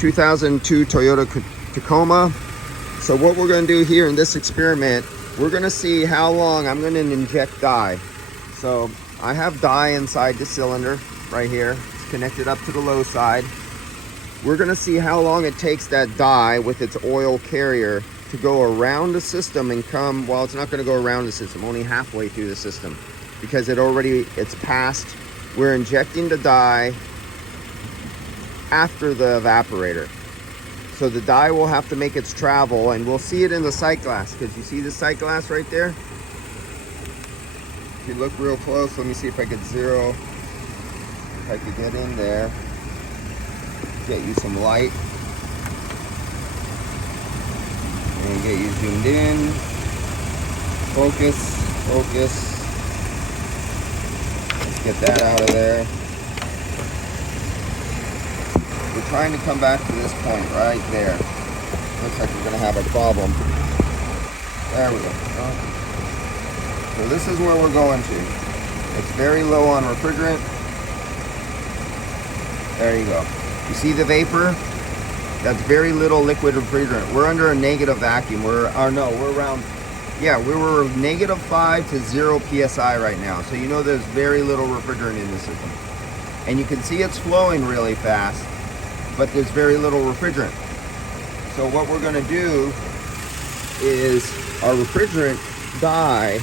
2002 Toyota Tacoma. So what we're going to do here in this experiment, we're going to see how long I'm going to inject dye. So I have dye inside the cylinder right here. It's connected up to the low side. We're going to see how long it takes that dye with its oil carrier to go around the system and come, well, it's not going to go around the system, only halfway through the system, because it's passed. We're injecting the dye after the evaporator. So the dye will have to make its travel, and we'll see it in the sight glass, because you see the sight glass right there? If you look real close, let me see if I could zero, if I could get in there, get you some light. And get you zoomed in. Focus. Let's get that out of there. We're trying to come back to this point right there. Looks like we're going to have a problem. There we go. So this is where we're going to. It's very low on refrigerant. There you go. You see the vapor? That's very little liquid refrigerant. We're under a negative vacuum. We're around, we were -5 to 0 psi right now. So you know there's very little refrigerant in the system. And you can see it's flowing really fast, but there's very little refrigerant. So what we're gonna do is our refrigerant dye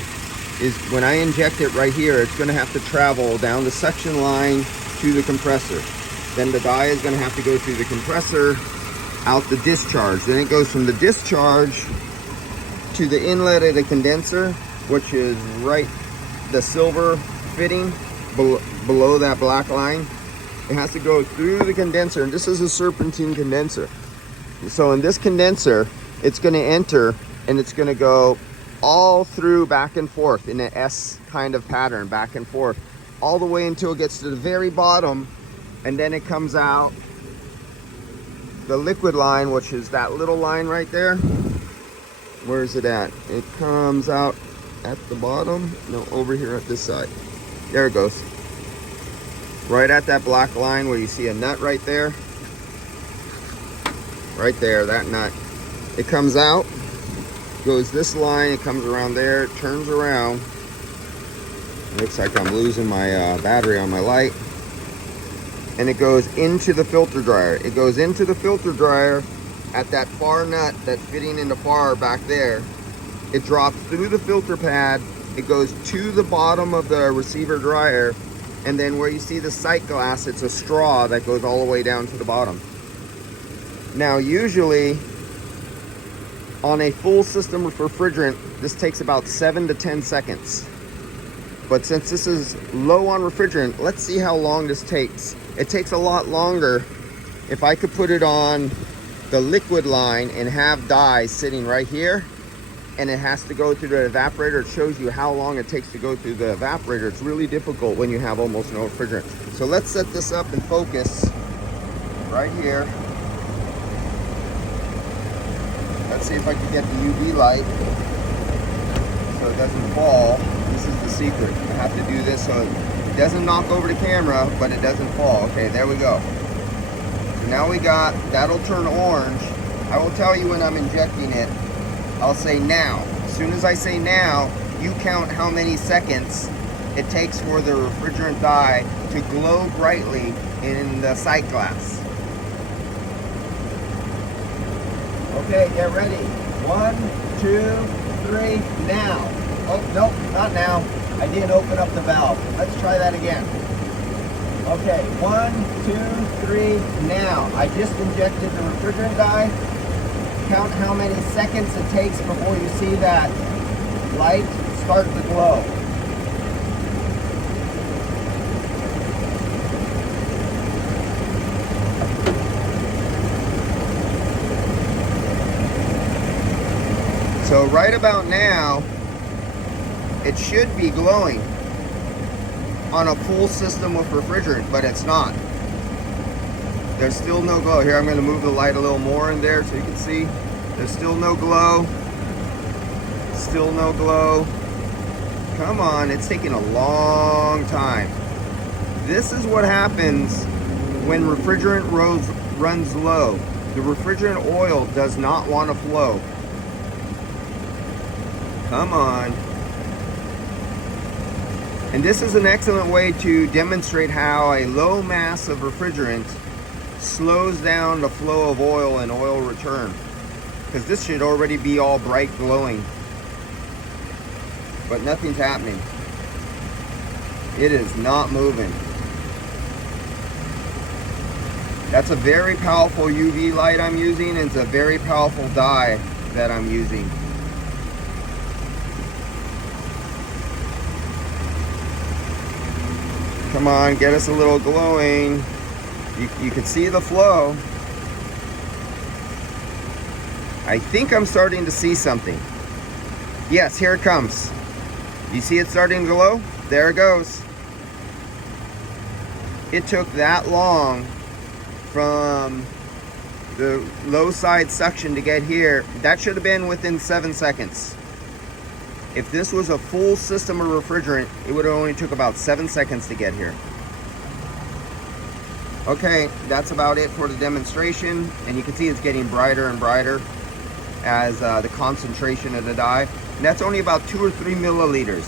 is, when I inject it right here, it's gonna have to travel down the suction line to the compressor. Then the dye is gonna have to go through the compressor, out the discharge. Then it goes from the discharge to the inlet of the condenser, which is right, the silver fitting below that black line. It has to go through the condenser, and this is a serpentine condenser. So in this condenser, it's going to enter, and it's going to go all through back and forth in an S kind of pattern, back and forth, all the way until it gets to the very bottom, and then it comes out the liquid line, which is that little line right there. Where is it at? It comes out at the bottom. No, over here at this side. There it goes. Right at that black line where you see a nut right there. Right there, that nut. It comes out, goes this line, it comes around there, it turns around. Looks like I'm losing my battery on my light. And it goes into the filter dryer. It goes into the filter dryer at that far nut that's fitting in the far back there. It drops through the filter pad. It goes to the bottom of the receiver dryer. And then where you see the sight glass, it's a straw that goes all the way down to the bottom. Now, usually on a full system with refrigerant, this takes about 7 to 10 seconds. But since this is low on refrigerant, let's see how long this takes. It takes a lot longer if I could put it on the liquid line and have dye sitting right here, and it has to go through the evaporator. It shows you how long it takes to go through the evaporator. It's really difficult when you have almost no refrigerant. So let's set this up and focus right here. Let's see if I can get the UV light so it doesn't fall. This is the secret. I have to do this so it doesn't knock over the camera, but it doesn't fall. Okay, there we go. So now we got, that'll turn orange. I will tell you when I'm injecting it. I'll say now. As soon as I say now, you count how many seconds it takes for the refrigerant dye to glow brightly in the sight glass. Okay, get ready. 1, 2, 3, now. Oh, nope, not now. I didn't open up the valve. Let's try that again. Okay, 1, 2, 3, now. I just injected the refrigerant dye. Count how many seconds it takes before you see that light start to glow. So right about now, it should be glowing on a full system with refrigerant, but it's not. There's still no glow. Here, I'm going to move the light a little more in there so you can see. There's still no glow. Still no glow. Come on, it's taking a long time. This is what happens when refrigerant runs low. The refrigerant oil does not want to flow. Come on. And this is an excellent way to demonstrate how a low mass of refrigerant slows down the flow of oil and oil return. Because this should already be all bright glowing. But nothing's happening. It is not moving. That's a very powerful UV light I'm using. It's a very powerful dye that I'm using. Come on, get us a little glowing. You can see the flow. I think I'm starting to see something. Yes, here it comes. You see it starting to glow? There it goes. It took that long from the low side suction to get here. That should have been within 7 seconds. If this was a full system of refrigerant, it would have only took about 7 seconds to get here. Okay, that's about it for the demonstration. And you can see it's getting brighter and brighter as the concentration of the dye. And that's only about 2 or 3 milliliters.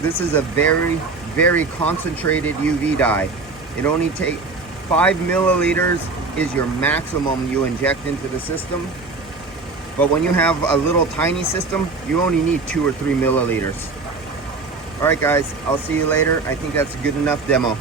This is a very, very concentrated UV dye. It only takes 5 milliliters is your maximum you inject into the system. But when you have a little tiny system, you only need 2 or 3 milliliters. All right, guys, I'll see you later. I think that's a good enough demo.